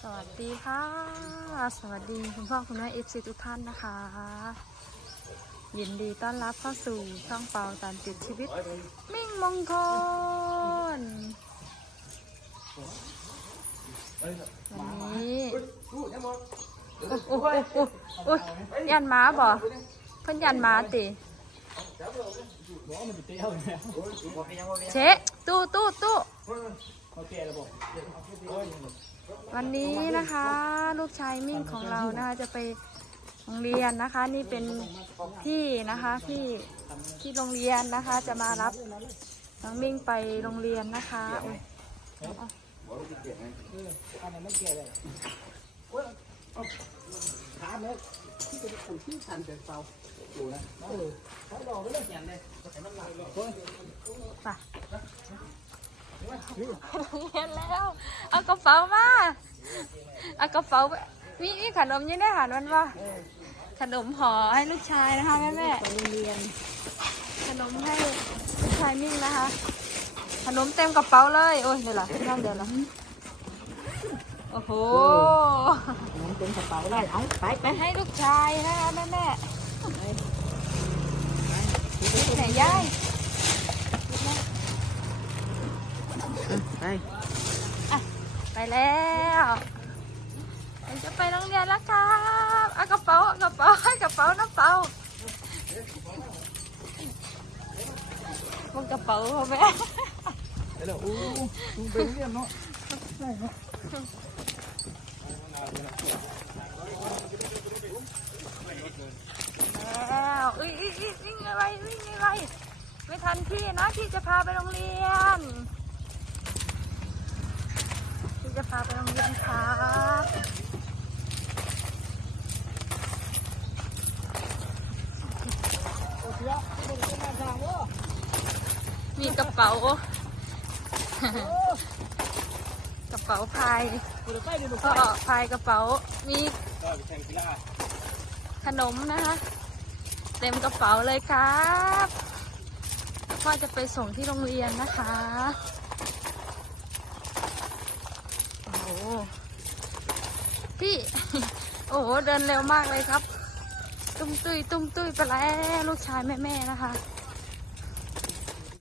สวัสดีค่ะ สวัสดีคุณพ่อคุณแม่เอฟซีทุกท่านนะคะ ยินดีต้อนรับเข้าสู่ช่องเปาตามติดชีวิต มิ่งมงคลวันนี้โอ้โหโอ้โหโอ้ยยันหมาบ่เพิ่นยันหมาติเชะตู้ตู้ตู้ วันนี้นะคะลูกชายมิ่งของเรานะคะจะไปโรงเรียนนะคะนี่เป็นพี่นะคะพี่ที่โรงเรียนนะคะจะมารับน้องมิ่งไปโรงเรียนนะคะอุ๊ยเอาถามเลยที่เป็นคนที่ทันเป็นเปาอยู่นะเออเขาบอกไม่เลิกอย่างเลยไป เรียนแล้วเอากระเป๋ามาเอากระเป๋าไปมีมีขนมอยังได้หารมันว่าขนมห่อให้ลูกชายนะคะแม่แม่ไปโรงเรียนขนมให้ลูกชายมิ่งนะคะ ขนมเต็มกระเป๋าเลยโอ้ยเดี๋ยวละนั่งเดี๋ยวละโอ้โหน้องเป็นกระเป๋าได้เอาไปไปไปให้ลูกชายนะคะแม่แม่ที่ไหนยาย ไปไปแล้วเดี๋ยวจะไปโรงเรียนแล้วครับเอากระเป๋าเอากระเป๋าให้กระเป๋าน้ำเปล่าพวกกระเป๋าพ่อแม่เดี๋ยวอู้ดูเป็นเรียนเนาะแล้วอุ้ยอุ้ยอุ้ยวิ่งอะไรวิ่งอะไรไม่ทันพี่นะพี่จะพาไปโรงเรียนพี่ จะพาไปโรงเรียนครับมีกระเป๋า กระเป๋าพายก็พายกระเป๋า มีขนมนะคะ เต็มกระเป๋าเลยครับพ่อจะไปส่งที่โรงเรียนนะคะ โอ้โห พี่ โอ้โห เดินเร็วมากเลยครับ ตุ้มตุ้ยตุ้มตุ้ยไปแล้วลูกชายแม่ๆนะคะ